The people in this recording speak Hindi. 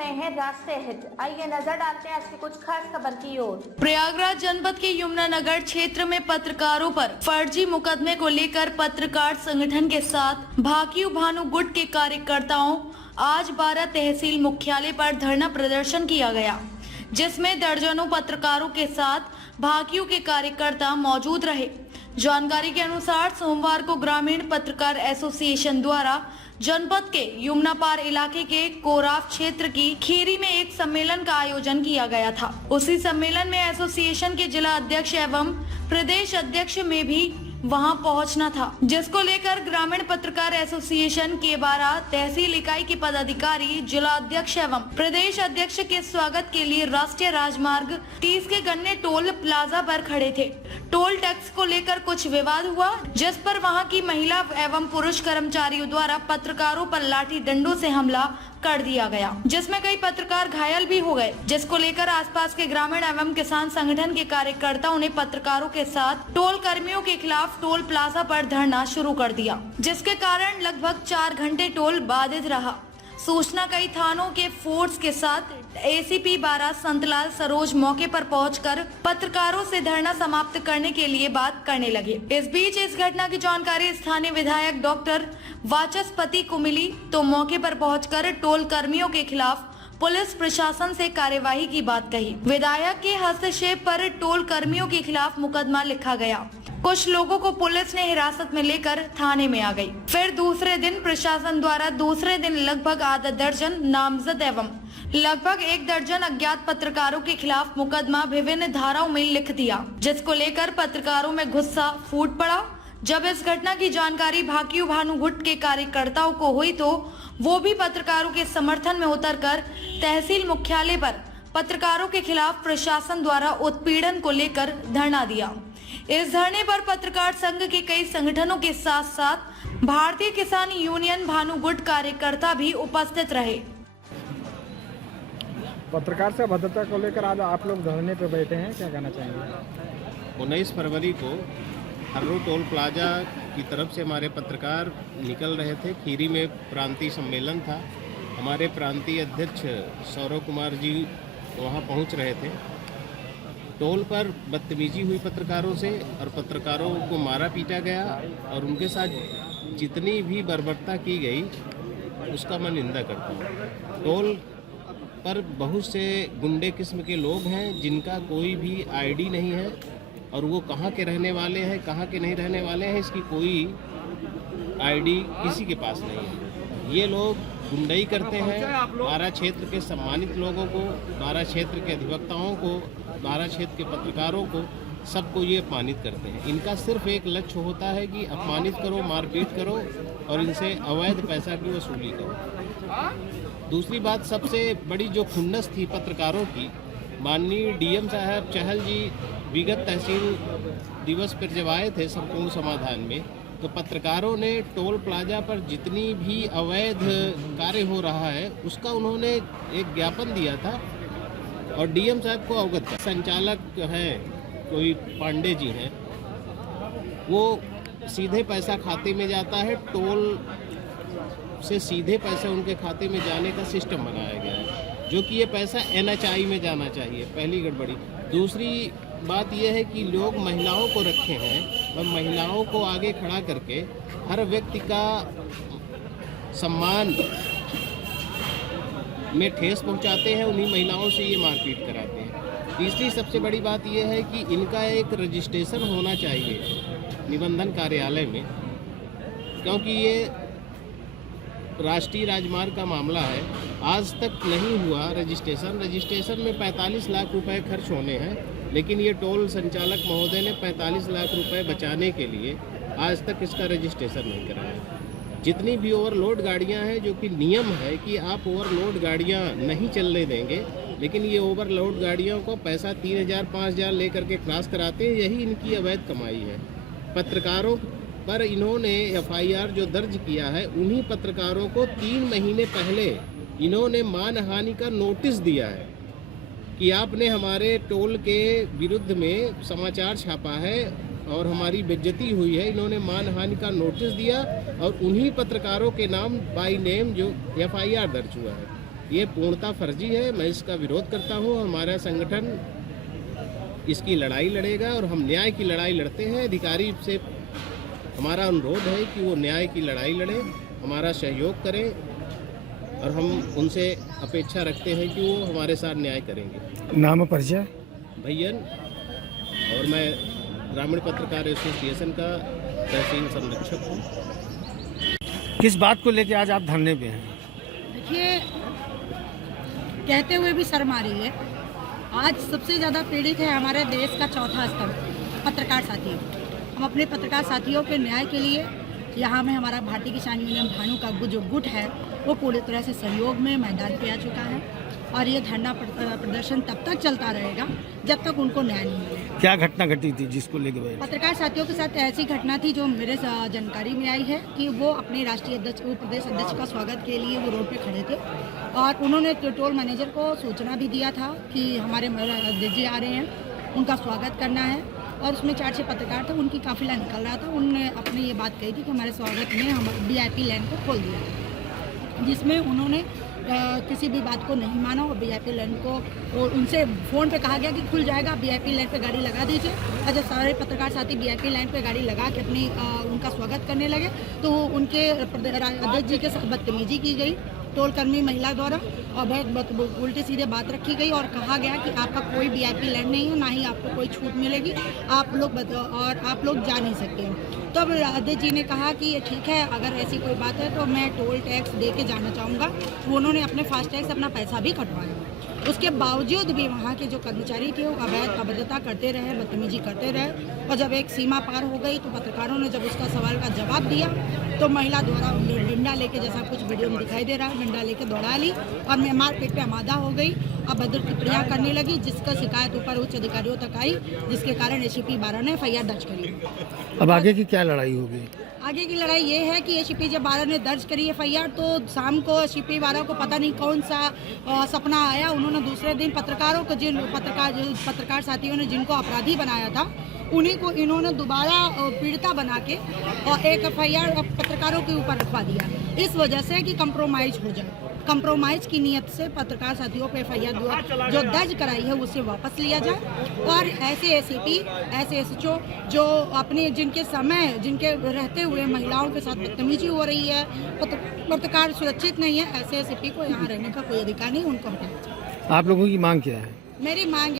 रहे हैं राष्ट्रीय हित। आइए नजर डालते हैं आज की कुछ खास खबर की ओर। प्रयागराज जनपद के यमुनानगर क्षेत्र में पत्रकारों पर फर्जी मुकदमे को लेकर पत्रकार संगठन के साथ भाकियू भानु गुट के कार्यकर्ताओं आज 12 तहसील मुख्यालय पर धरना प्रदर्शन किया गया, जिसमें दर्जनों पत्रकारों के साथ भाकियू के कार्यकर्ता मौजूद रहे। जानकारी के अनुसार सोमवार को ग्रामीण पत्रकार एसोसिएशन द्वारा जनपद के यमुना पार इलाके के कोराफ क्षेत्र की खीरी में एक सम्मेलन का आयोजन किया गया था। उसी सम्मेलन में एसोसिएशन के जिला अध्यक्ष एवं प्रदेश अध्यक्ष में भी वहां पहुंचना था, जिसको लेकर ग्रामीण पत्रकार एसोसिएशन के 12 तहसील इकाई के पदाधिकारी जिला अध्यक्ष एवं प्रदेश अध्यक्ष के स्वागत के लिए राष्ट्रीय राजमार्ग 30 के गन्ने टोल प्लाजा पर खड़े थे। टोल टैक्स को लेकर कुछ विवाद हुआ, जिस पर वहां की महिला एवं पुरुष कर्मचारियों द्वारा पत्रकारों पर लाठी डंडों से हमला कर दिया गया, जिसमें कई पत्रकार घायल भी हो गए, जिसको लेकर आसपास के ग्रामीण एवं किसान संगठन के कार्यकर्ताओं ने पत्रकारों के साथ टोल कर्मियों के खिलाफ टोल प्लाजा पर धरना शुरू कर दिया, जिसके कारण लगभग 4 घंटे टोल बाधित रहा। सूचना कई थानों के फोर्स के साथ एसीपी 12 संतलाल सरोज मौके पर पहुंचकर पत्रकारों से धरना समाप्त करने के लिए बात करने लगे। इस बीच इस घटना की जानकारी स्थानीय विधायक डॉक्टर वाचस्पति को मिली तो मौके पर पहुंचकर टोल कर्मियों के खिलाफ पुलिस प्रशासन से कार्यवाही की बात कही। विधायक के हस्तक्षेप पर टोल कर्मियों के खिलाफ मुकदमा लिखा गया। कुछ लोगों को पुलिस ने हिरासत में लेकर थाने में आ गई। फिर दूसरे दिन प्रशासन द्वारा दूसरे दिन लगभग आधा दर्जन नामजद एवं लगभग 1 दर्जन अज्ञात पत्रकारों के खिलाफ मुकदमा विभिन्न धाराओं में लिख दिया, जिसको लेकर पत्रकारों में गुस्सा फूट पड़ा। जब इस घटना की जानकारी भाकियू भानु गुट के कार्यकर्ताओं को हुई तो वो भी पत्रकारों के समर्थन में उतरकर तहसील मुख्यालय पर पत्रकारों के खिलाफ प्रशासन द्वारा उत्पीड़न को लेकर धरना दिया। इस धरने पर पत्रकार संघ के कई संगठनों के साथ साथ भारतीय किसान यूनियन भानु गुट कार्यकर्ता भी उपस्थित रहे। पत्रकार से भद्रता को लेकर आज आप लोग धरने पर बैठे हैं, क्या कहना चाहेंगे? 19 फरवरी को हर्रो टोल प्लाजा की तरफ से हमारे पत्रकार निकल रहे थे। खीरी में प्रांतीय सम्मेलन था। हमारे प्रांतीय अध्यक्ष सौरव कुमार जी वहां पहुंच रहे थे। टोल पर बदतमीजी हुई पत्रकारों से और पत्रकारों को मारा पीटा गया और उनके साथ जितनी भी बर्बरता की गई उसका मैं निंदा करता हूँ। टोल पर बहुत से गुंडे किस्म के लोग हैं जिनका कोई भी आईडी नहीं है और वो कहाँ के रहने वाले हैं, कहाँ के नहीं रहने वाले हैं, इसकी कोई आईडी किसी के पास नहीं है। ये लोग गुंडाई करते हैं। 12 क्षेत्र के सम्मानित लोगों को, 12 क्षेत्र के अधिवक्ताओं को, 12 क्षेत्र के पत्रकारों को, सबको ये अपमानित करते हैं। इनका सिर्फ एक लक्ष्य होता है कि अपमानित करो, मारपीट करो और इनसे अवैध पैसा की वसूली करो। दूसरी बात सबसे बड़ी जो खुन्नस थी पत्रकारों की, माननीय डीएम साहब चहल जी विगत तहसील दिवस पर जब आए थे संपूर्ण समाधान में, तो पत्रकारों ने टोल प्लाजा पर जितनी भी अवैध कार्य हो रहा है उसका उन्होंने एक ज्ञापन दिया था और डीएम साहब को अवगत किया। संचालक हैं कोई पांडे जी हैं, वो सीधे पैसा खाते में जाता है, टोल से सीधे पैसे उनके खाते में जाने का सिस्टम बनाया गया है, जो कि ये पैसा NHI में जाना चाहिए। पहली गड़बड़ी। दूसरी बात यह है कि लोग महिलाओं को रखे हैं और महिलाओं को आगे खड़ा करके हर व्यक्ति का सम्मान में ठेस पहुंचाते हैं, उन्हीं महिलाओं से ये मारपीट कराते हैं। तीसरी सबसे बड़ी बात यह है कि इनका एक रजिस्ट्रेशन होना चाहिए निबंधन कार्यालय में, क्योंकि ये राष्ट्रीय राजमार्ग का मामला है। आज तक नहीं हुआ रजिस्ट्रेशन में 45 लाख रुपए खर्च होने हैं, लेकिन ये टोल संचालक महोदय ने 45 लाख रुपए बचाने के लिए आज तक इसका रजिस्ट्रेशन नहीं कराया। जितनी भी ओवरलोड गाड़ियां हैं, जो कि नियम है कि आप ओवरलोड गाड़ियां नहीं चलने देंगे, लेकिन ये ओवरलोड गाड़ियों को पैसा 3000 5000 लेकर के क्रॉस कराते हैं, यही इनकी अवैध कमाई है। पत्रकारों पर इन्होंने FIR जो दर्ज किया है, उन्हीं पत्रकारों को 3 महीने पहले इन्होंने मानहानि का नोटिस दिया है कि आपने हमारे टोल के विरुद्ध में समाचार छापा है और हमारी बेइज्जती हुई है। इन्होंने मानहानि का नोटिस दिया और उन्हीं पत्रकारों के नाम बाई नेम जो FIR दर्ज हुआ है। ये पूर्णतः फर्जी है। मैं इसका विरोध करता हूँ। हमारा संगठन इसकी लड़ाई लड़ेगा और हम न्याय की लड़ाई लड़ते हैं। अधिकारी से हमारा अनुरोध है कि वो न्याय की लड़ाई लड़े, हमारा सहयोग करें और हम उनसे अपेक्षा रखते हैं कि वो हमारे साथ न्याय करेंगे। नाम परिचय? भैयन, और मैं ग्रामीण पत्रकार एसोसिएशन का तहसील संरक्षक हूँ। किस बात को लेकर आज आप धरने पे हैं? देखिए, कहते हुए भी शर्म आ रही है। आज सबसे ज़्यादा पीड़ित है हमारे देश का चौथा स्तंभ, पत्रकार साथी। हम अपने पत्रकार साथियों के न्याय के लिए यहाँ में हमारा भारतीय किसान यूनियन भानु का जो गुट है वो पूरी तरह से सहयोग में मैदान पे आ चुका है और ये धरना प्रदर्शन तब तक चलता रहेगा जब तक उनको न्याय नहीं मिले। क्या घटना घटी थी जिसको लेकर? पत्रकार साथियों के साथ ऐसी घटना थी जो मेरे जानकारी में आई है कि वो अपने राष्ट्रीय अध्यक्ष, प्रदेश अध्यक्ष का स्वागत के लिए वो रोड पे खड़े थे और उन्होंने टोल मैनेजर को सूचना भी दिया था कि हमारे अध्यक्ष जी आ रहे हैं, उनका स्वागत करना है। और उसमें 4-6 पत्रकार थे, उनकी काफिला निकल रहा था। उन्होंने अपने ये बात कही थी कि हमारे स्वागत में हम VIP लाइन को खोल दिया, जिसमें उन्होंने किसी भी बात को नहीं माना और VIP लाइन को और उनसे फ़ोन पे कहा गया कि खुल जाएगा, VIP लाइन पे गाड़ी लगा दीजिए। और जब सारे पत्रकार साथी VIP लाइन पे गाड़ी लगा के अपनी उनका स्वागत करने लगे तो उनके अध्यक्ष जी के साथ बदतमीजी की गई टोल कर्मी महिला द्वारा और बहुत उल्टी सीधे बात रखी गई और कहा गया कि आपका कोई VIP लाइन नहीं है, ना ही आपको कोई छूट मिलेगी, आप लोग जा नहीं सकते हैं। तो अब अध्यक्ष जी ने कहा कि ये ठीक है, अगर ऐसी कोई बात है तो मैं टोल टैक्स दे के जाना चाहूँगा। उन्होंने अपने फास्टैग से अपना पैसा भी कटवाया। उसके बावजूद भी वहाँ के जो कर्मचारी थे वो अभद्रता करते रहे, बदतमीजी करते रहे और जब एक सीमा पार हो गई तो पत्रकारों ने जब उसका सवाल का जवाब दिया तो महिला द्वारा डंडा लेके, जैसा कुछ वीडियो में दिखाई दे रहा है, डंडा लेके दौड़ा ली और मैं मारपीट पे आमादा हो गई। अभद्र टिप्पणियाँ करने लगी जिसका शिकायत ऊपर उच्च अधिकारियों तक आई, जिसके कारण ACP 12 ने FIR दर्ज करी। अब आगे की क्या लड़ाई होगी? आगे की लड़ाई ये है कि ACP जब 12 ने दर्ज करी FIR तो शाम को ACP 12 को पता नहीं कौन सा सपना आया। उन्होंने दूसरे दिन पत्रकारों को, पत्रकार साथियों ने जिनको अपराधी बनाया था उन्हीं को इन्होंने दोबारा पीड़िता बना के और एक FIR पत्रकारों के ऊपर रखवा दिया, इस वजह से कि कंप्रोमाइज हो जाए। कंप्रोमाइज की नीयत से पत्रकार साथियों पे FIR जो दर्ज कराई है उसे वापस लिया जाए और ऐसे ACP, ऐसे SHO जो अपने जिनके रहते हुए महिलाओं के साथ बदतमीजी हो रही है, पत्रकार सुरक्षित नहीं है, ऐसे ACP को यहाँ रहने का कोई अधिकार नहीं, उनको हटाया जाए। आप लोगों की मांग क्या है? मेरी मांग